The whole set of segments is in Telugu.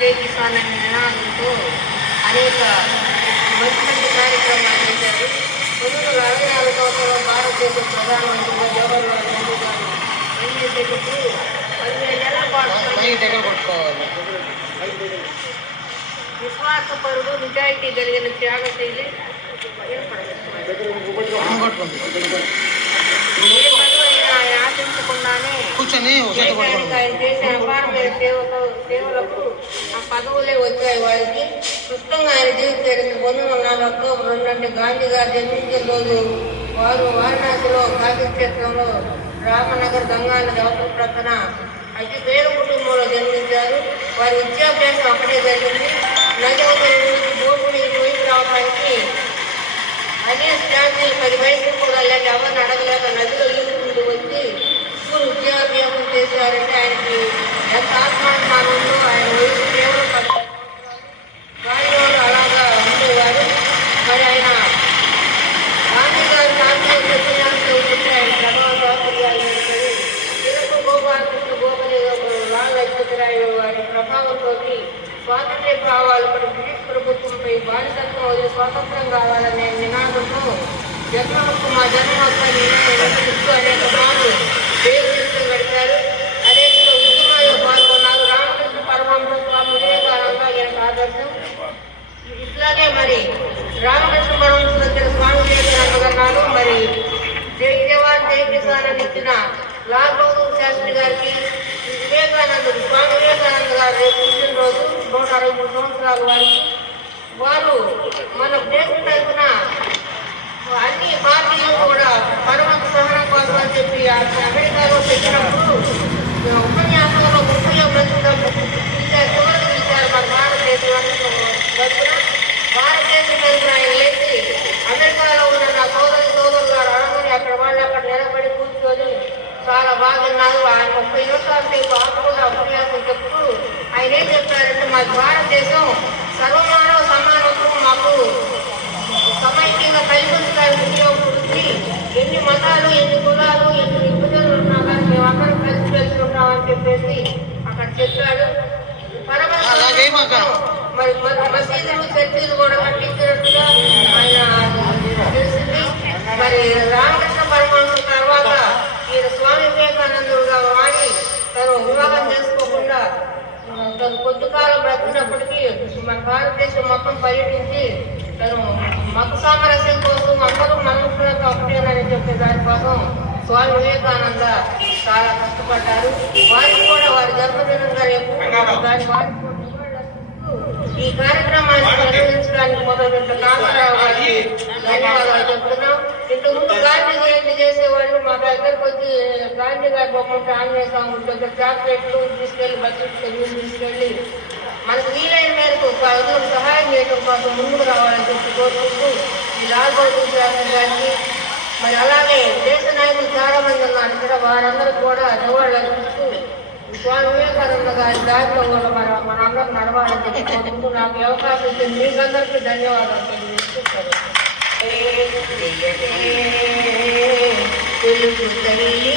జై కిసాన్ అనే నినాదంతో అనేక మంచి మంచి కార్యక్రమాలు చేశారు. 1964 సంవత్సరంలో భారతదేశ ప్రధానమంత్రిగా జవహర్లాల్ నెహ్రూ గారు పనిచేసేటప్పుడు 17 నెలల పాటు విశ్వాసపరుడు, నిజాయితీ కలిగిన త్యాగశైలి ఆయన ఆశించకుండానే ఆయన చేసే అపారమైన సేవలకు ఆ పదవులే వచ్చాయి వారికి. క్లుప్తంగా ఆయన జీవిత చరిత్ర 1904 అక్టోబర్ 2 అంటే గాంధీ గారు జన్మించిన రోజు వారు వారణాసిలో కాశీ క్షేత్రంలో రామనగర్ గంగానది అవతల ప్రక్కన అతి పేద కుటుంబంలో జన్మించారు. వారి విద్యాభ్యాసం అక్కడే జరిగింది. నది అవతల నుంచి బోటు మీద పోయి రావడానికి అనేక స్టాండీలు 10 వయసులు కూడా లేక ఎవరిని అడగలేక నదిలో ఈదుకుంటూ వచ్చి స్కూల్ విద్యాభ్యాసం చేశారంటే ఆయనకి ఎంత ఆత్మాభిమానం ఉందో. ఆయన వయసు కేవలం 10 సంవత్సరాలు. గాలిలో అలాగా ఉండేవారు. మరి ఆయన గాంధీ గారు శాంతిలో చెప్పినాంతో ఉంటే ఆయన ప్రథమ స్వాతంత్ర్యాలు తిరుపు గోపాలకృష్ణ గోఖలే లాల్ లజపతి రాయ్ వారి ప్రభావంతో స్వాతంత్ర్య భావాలు బ్రిటిష్ ప్రభుత్వంపై బానిసత్వం వదిలి స్వాతంత్రం కావాలనే నినాదంతో మా జన్మ హక్కు నిర్ణయిస్తూ అనేక మార్లు దేశం గడిపారు. అనేక ఉద్యమాల్లో పాల్గొన్నారు. రామకృష్ణ పరమహంస స్వామి వివేకానంద ఈయనకు ఆదర్శం. ఇట్లాగే మరి రామకృష్ణ పరమహంస దగ్గర స్వామి వివేకానంద అన్నారు. మరి జై జవాన్ జై కిసాన్ అని ఇచ్చిన లాల్ బహదూర్ శాస్త్రి గారికి వివేకానందుడు స్వామి వివేకానంద గారు రేపు పుట్టినరోజు 163 సంవత్సరాలు వారికి. వారు మన దేశం తరఫున అన్ని పార్టీలు కూడా పరమత సహనం కోసం అని చెప్పి అమెరికాలో పెట్టినప్పుడు ఉపన్యాసంలో 30 ప్రజలు చివరికి ఇచ్చారు. మన భారతదేశం తరఫున భారతదేశం తరఫున ఆయన లేచి అమెరికాలో ఉన్న నా సోదరులు గారు అనగానే అక్కడ వాళ్ళు అక్కడ నిలబడి కూర్చొని చాలా బాగున్నారు. ఆయన 30 నిమిషాల సేపు ఆపకుండా ఉపన్యాసం చెప్తూ ఆయన ఏం చెప్పారంటే మా భారతదేశం సర్వమానవ సమానత్వం మాకు సమైక్యంగా కల్పించడానికి ఉపయోగపడుతుంది. ఎన్ని మతాలు, ఎన్ని కులాలు, ఎన్ని విభజనలు ఉన్నా కానీ మేమందరం కలిసి ఉంటామని చెప్పేసి అక్కడ చెప్పాడు. మరి మసీదులు చర్చీలు కూడా కట్టించినట్టుగా ఆయన తెలిసింది. మరి రామకృష్ణ పరమహంస తర్వాత ఈయన స్వామి వివేకానందుడుగా వాడి తను వివాహం చేసుకోకుండా తను కొద్ది కాలం బ్రతికినప్పటికీ మన భారతదేశం మొత్తం పర్యటించి తను మత సామరస్యం కోసం అందరూ మనుషులతో ఒకటేనని చెప్పే దానికోసం స్వామి వివేకానంద చాలా కష్టపడ్డారు. వారికి కూడా వారి జన్మదినంగా రేపు దాని వారికి ఈ కార్యక్రమాన్ని నిర్వహించడానికి మొదలుపెట్టిన నాగరావు గారికి ధన్యవాదాలు చెప్తున్నాం. ఇంతకుముందు గాంధీ జయంతి చేసేవాళ్ళు మా దగ్గరకు వచ్చి గాంధీ గారి బొమ్మ ఆంజనేయ స్వామి దగ్గర చాక్లెట్లు తీసుకెళ్లి బకెట్లు తీసుకెళ్లి మనకు వీలైన మేరకు సహాయం చేయడం కోసం ముందుకు రావాలని చెప్పి కోరుకుంటూ ఈ లాల్ బహదూర్ శాస్త్రి గారికి మరి అలాగే దేశ నాయకులు చాలా మంది ఉన్నారు ఇక్కడ. వారందరూ కూడా నివాళులు అర్పిస్తూ స్వామి వివేకానంద గారి దారిలో కూడా మనందరం నడవాలని చెప్పి కోరుకుంటూ నాకు అవకాశం ఇచ్చింది. మీకందరికీ ధన్యవాదాలు తెలియజేస్తున్నాను. తెలుగు తల్లి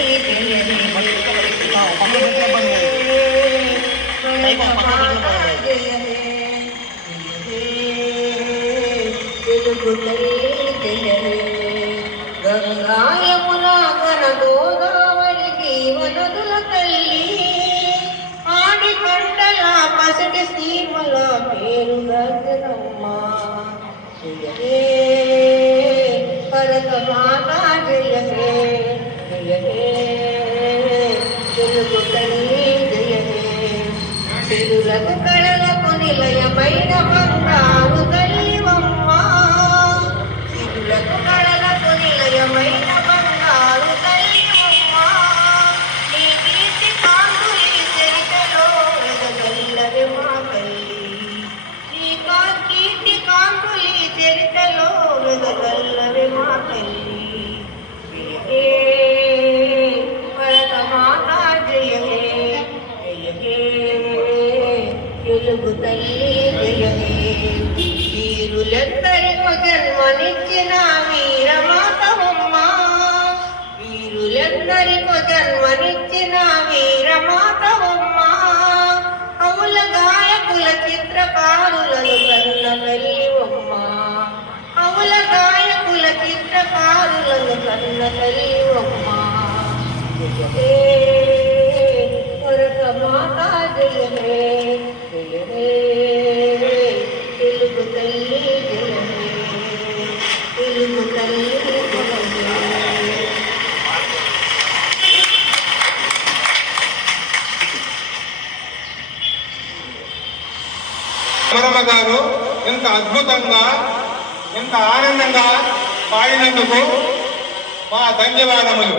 తెలుగు తల్లి గంగా యమునా ఘన గోదావరి జీవనదుల తల్లి ఆడి పంటల పసటి సీమల పేరు గగనమ్మ జయ భరత మాతా జయ హే జయ హే తెలుగు తల్లి జయ హే తెలుగు కళలకు నిలయమైన బంగారు తల్లివమ్మ తెలుగు కళలకు నిలయమైన బంగారు తల్లివమ్మ నీ కీర్తి కాంతులి చరితలో వెదగల్లవే మా తల్లి నీ కీర్తి కాంతులి చరితలో వెదగల్లవే మా తల్లి జయ భరత మాతా జయ హే జయ హే తెలుగు తల్లి జయ హే వీరులెందరికో జన్మనిచ్చిన వీరమాతవమ్మ వీరులెందరికో జన్మనిచ్చిన వీరమాతవమ్మ కవుల గాయకుల భరత మాతా జయమే జయమే తెలుగు తల్లి జయమే తెలుగు తల్లి అమరమ్మ గారు ఎంత అద్భుతంగా ఎంత ఆనందంగా పాడినందుకు మా ధన్యవాదములు.